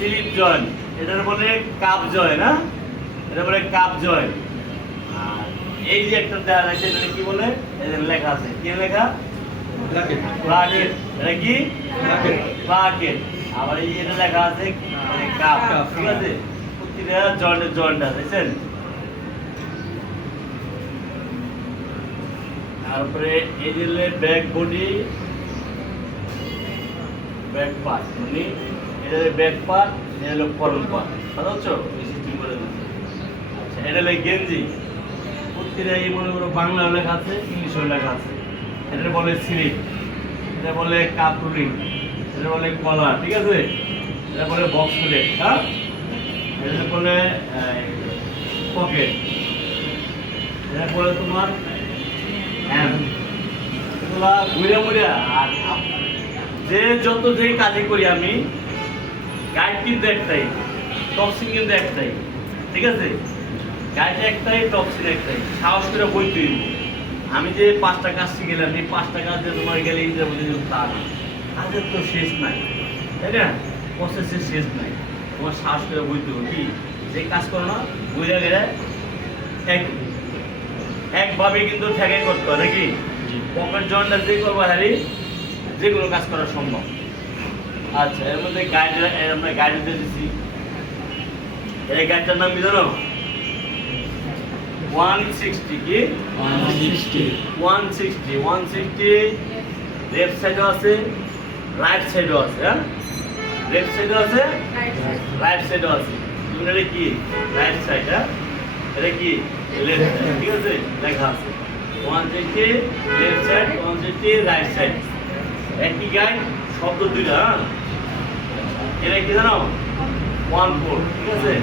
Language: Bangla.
স্লিপ জয়েন্ট, এটার বলে কাপ জয়েন্ট, না এটা বলে কাপ জয়েন্ট। আর এই যে একটা দেওয়া আছে এটা কি বলে, এদের লেখা আছে, কি লেখা? প্লাকেট। এটা কি? প্লাকেট। আবার এই এটা লেখা আছে কাপ, ঠিক আছে? প্রতিটা জয়েন্টের জয়েন্ট আছে, দেখছেন? তারপরে এই যে ব্যাক বডি, ব্যাক পার্ট, মানে এটা ব্যাক পার্ট, এটা হলো ফরম পার্ট, বুঝতে পারছো? এই সিস্টেম করে দিচ্ছে। আচ্ছা, এটা হলো গেঞ্জি। প্রতিটা এই মনে করো বাংলা লেখা আছে, ইংলিশও লেখা আছে। এটা বলে স্লিপ, এটা বলে কাপড়িং, এটা বলে কলার, ঠিক আছে? এটা বলে বক্স প্লেট, হ্যাঁ? এটা বলে পকেট, এটা বলে তোমার হ্যান্ড। এগুলা ঘুরে মুড়ে। আর যে যত যেই কাজে করি আমি, গাইড কিন্তু একটাই, টক্সিন কিন্তু একটাই, ঠিক আছে? গাইড একটাই, টক্সিন একটাই। সাহস করে বই তুই। আমি যে 5টা কাজ শিখলাম, এই 5টা কাজ যে তোমার গেলে ইন্টারভিউ তা না, কাজের তো শেষ নাই, তাই না? প্রসেসের শেষ নাই। তোমার সাহস করে বই তুই কি যে কাজ করো না, বইয়া গেলে একভাবে কিন্তু ঠেকাই করতে হয়, নাকি? পকেট জয়েন্টটা যে করবো হ্যারি, যে কোনো কাজ করা সম্ভব। আচ্ছা, এর মধ্যে গাইড আমরা গাইড দিয়েছি। এই গাইডটার নাম কি জানো? 160। কি 160 লেফট সাইডও আছে, রাইট সাইডও আছে, হ্যাঁ? লেফট সাইডও আছে, রাইট সাইডও আছে। এটা কি? রাইট সাইড, হ্যাঁ? এটা কি? লেফট সাইড, ঠিক আছে? লেখা আছে 160 লেফট সাইড, 160 রাইট সাইড। একই গাইড, শব্দ দুইটা, হ্যাঁ? এটা কি জানো? 14, ঠিক আছে?